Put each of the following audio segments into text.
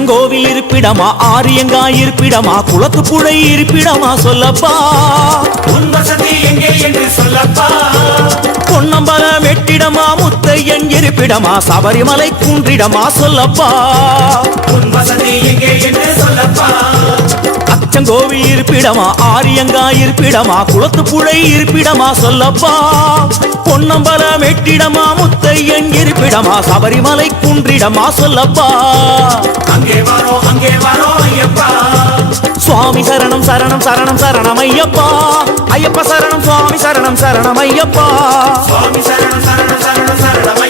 அச்சங்கோவில் இருப்பிடமா ஆரியங்கா இருப்பிடமா குளத்து புழை இருப்பிடமா சொல்லப்பா. பொன்னம்பல வெட்டிடமா முத்தையன் இருப்பிடமா சபரிமலை குன்றிடமா சொல்லப்பா. அச்சங்கோவில் இருப்பிடமா ஆரியங்கா இருப்பிடமா குளத்து புழை இருப்பிடமா சொல்லப்பா. பொன்னம்பல வெட்டிடமா முத்தையன் இருப்பிடமா சபரிமலை குன்றிடமா சொல்லப்பா. அங்கே வரோம் அங்கே வரோம் ஐயப்பா. சுவாமி சரணம் சரணம் சரணம் சரணம் ஐயப்பா. ஐயப்ப சரணம் சுவாமி சரணம் சரணம் ஐயப்பா. சுவாமி சரணம் சரணம் சரணம் சரணம்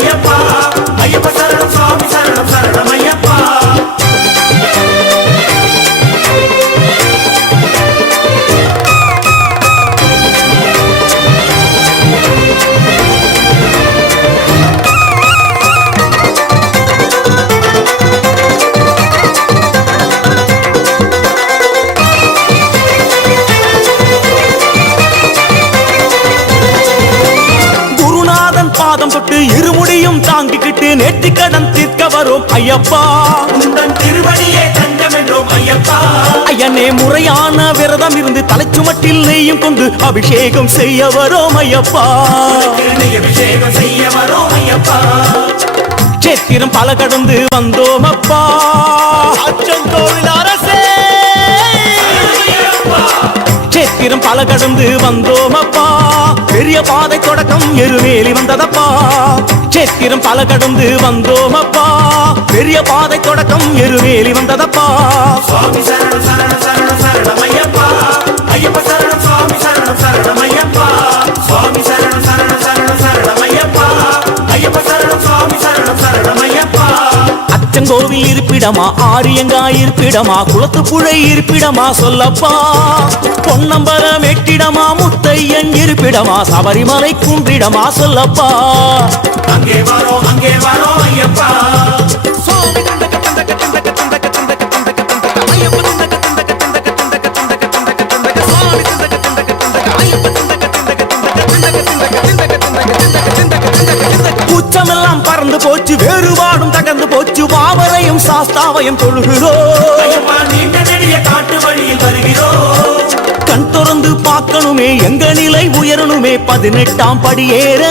இருமுடியும் தாங்கிக்கிட்டு நெற்றிக்கடன் தீர்க்க வரும் ஐயப்பா. திருவடியே தஞ்சம் என்றோம் ஐயப்பா. ஐயனே முறையான விரதம் இருந்து தலைச்சுமட்டில் நெய்யும் கொண்டு அபிஷேகம் செய்ய வரோம் ஐயப்பா. அபிஷேகம் செய்ய வரோம் ஐயப்பா. சேத்திரம் பல கடந்து வந்தோம் அப்பா. அச்சங்கோவில் அரசே. சேத்திரம் பல கடந்து வந்தோம் அப்பா. பெரிய பாதை தொடக்கம். எருமேலி வந்ததப்பா. சேத்திரம் பல கடந்து வந்தோம் அப்பா பெரிய பாதை தொடக்கம். எருமேலி வந்ததப்பா. சுவாமி சரணம் சரணம் சரணம் சரணம் ஐயப்பா. ஐயப்ப சரணம் சுவாமி சரணம் சரணம் ஐயப்பா. சுவாமி சரணம் சரணம் சரணம் சரணம் ஐயப்பா. ஐயப்ப சரணம் சுவாமி சரணம் சரணம் ஐயப்பா. அச்சங்கோவில் இருப்பிடமா ஆரியங்கா இருப்பிடமா குளத்து புழை இருப்பிடமா சொல்லப்பா. பொன்னம்பலம் எட்டிடமா இருப்பிடமா சபரிமலை குன்றிடமா சொல்லப்பா அங்கே வரோம் அங்கே வரோம் ஐயப்பா கூச்சமெல்லாம் பறந்து போச்சு வேறுபாடும் தகர்ந்து போச்சு வாவரையும் சாஸ்தாவையும் தொழுகிறோம் உயரணுமே பதினெட்டாம் படியேற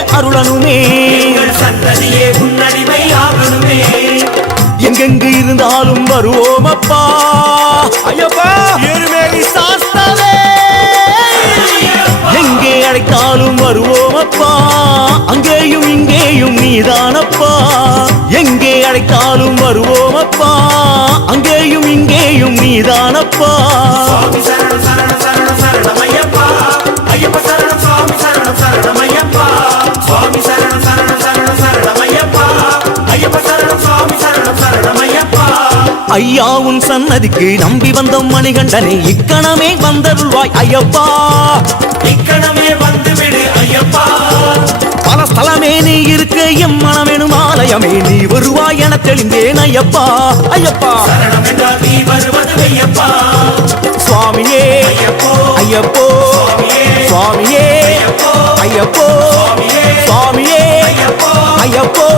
எங்கள் சந்ததியே உன்னடிமை ஆகணுமே. எங்கெங்கு இருந்தாலும் வருவோம் அப்பா ஐயப்பா! எருமேலி சாஸ்தாவே. எங்கே அழைத்தாலும் வருவோம் அப்பா அங்கேயும் இங்கேயும் நீதானப்பா. எங்கே அழைத்தாலும் வருவோம் அப்பா அங்கேயும் இங்கேயும் நீதானப்பா. ஐயா உன் சன்னதிக்கு நம்பி வந்த மணிகண்டனே இக்கணமே வந்தருள்வாய் ஐயப்பா. இக்கணமே வந்து விடு ஐயப்பா. பல ஸ்தலமே நீ இருக்க எம் மனமெனும் ஆலயமே நீ வருவாய் என தெளிந்தேன் ஐயப்பா. ஐயப்பா. நீ வருவது ஐயப்பா. சுவாமியே. ஐயப்போ. சுவாமியே. ஐயப்போ. சுவாமியே. சுவாமியே. ஐயப்போ. ஐயப்போ.